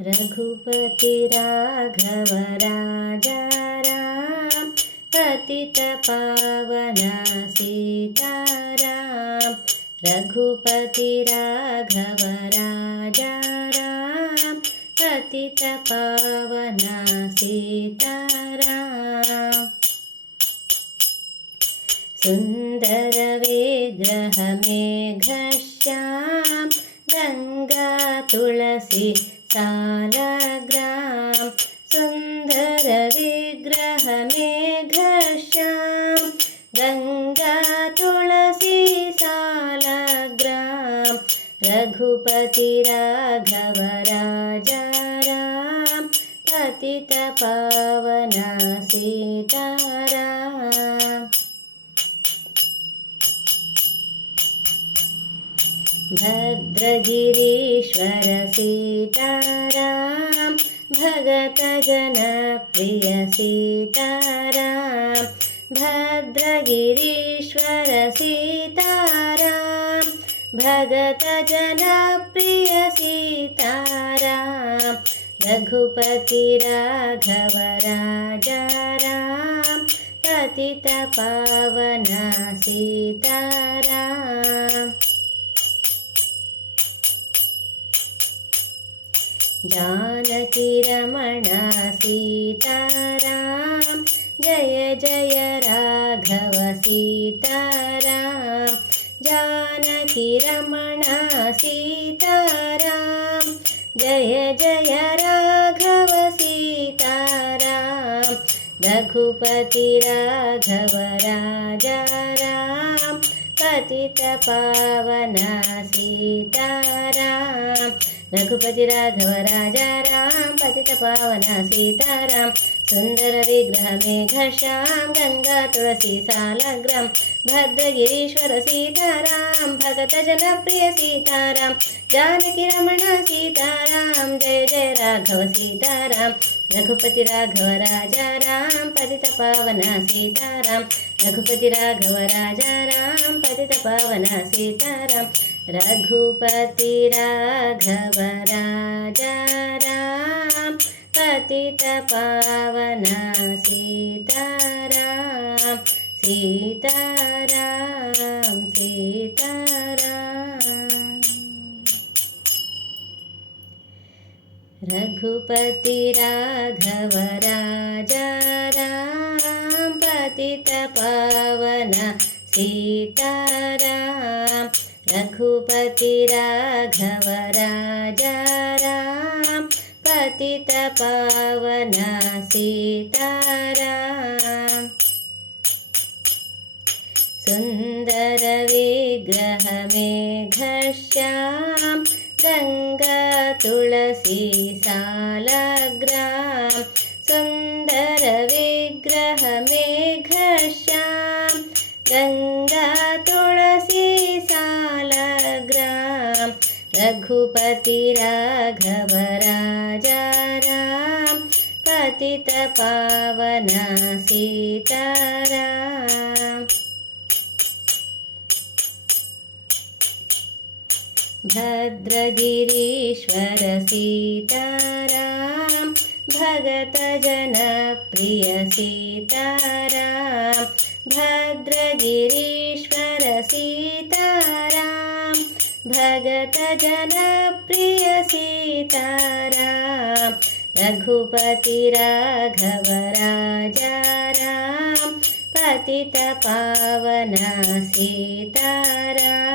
रघुपति राघव राजा राम, पतित पावना सीताराम। रघुपति राघव राजा राम, पतित पावना सीताराम। सुंदर विग्रह मेघश्याम, गंगा तुलसी सालग्राम। सुंदर विग्रह मेघश्याम, गंगा तुलसी सालग्राम। रघुपति राघव राजा राम, पतित पावना सीताराम। भद्रगिरीश्वर सीताराम, भगत जन प्रिय सीताराम। भद्रगिरीश्वर सीताराम, भगत जन प्रिय सीताराम। रघुपति राघव राजा राम, पतित पावना सीताराम। जानकी रमण सीताराम, जय जय राघव सीताराम। जानकी रमण सीताराम, जय जय राघव सीताराम। रघुपति राघव राजा राम, पतित पावना सीताराम। रघुपति राघव राजा राम, पतित पावना सीताराम। सुंदर विग्रह मेघश्याम, गंगा तुलसी सालग्राम। भद्रगिरीश्वर सीताराम, भगत जन प्रिय सीताराम। जानकी रमण सीताराम, जय जय राघव सीताराम। रघुपति राघव राजा राम, पतित पावना सीताराम। रघुपति राघव राजा राम, पतित पावना सीताराम। रघुपति राघव राजा राम, पतित पावना सीताराम। सीताराम सीताराम। रघुपति राघव राजा राम, पतित पावना सीताराम। रघुपति राघव राजा राम, पतित पावना सीताराम। सुंदर विग्रह मेघश्याम, गंगा तुलसी सालग्राम। सुंदर विग्रह मेघश्याम, गंगा तुलसी सालग्राम। रघुपति राघव राजा राम, पतित पावना सीताराम। भद्रगिरीश्वर सीताराम, भगत जन प्रिय सीताराम। भद्रगिरीश्वर सीताराम, भगत जन प्रिय सीताराम। रघुपति राघव राजा राम, पतित पावना सीताराम।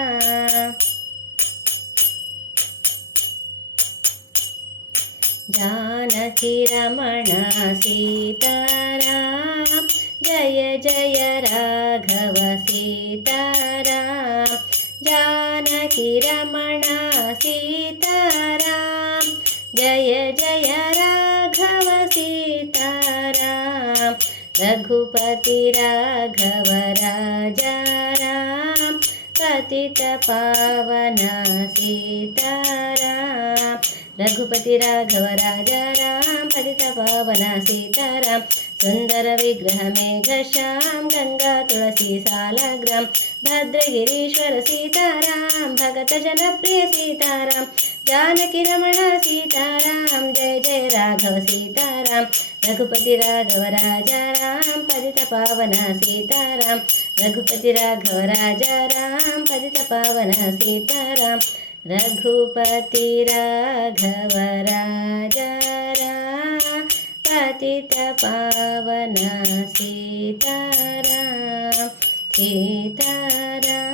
जानकी रमण सीताराम, जय जय राघव सीताराम। जानकी रमण सीताराम, जय जय राघव सीताराम। रघुपति राघव राजा राम, पतित पावना सीताराम। रघुपति राघव राजा राम, पतित पावना सीताराम। सुंदर विग्रह मेघश्याम, गंगा तुलसी सालग्राम। भद्रगिरीश्वर सीताराम, भगत जन प्रिय सीताराम। जानकी रमण सीताराम, जय सीताराम रघुपति राघव राजा राम पतित पावन सीताराम रघुपति राघव राजा राम पतित पावन सीताराम रघुपति राघव राजा राम पतित पावन सीताराम सीताराम।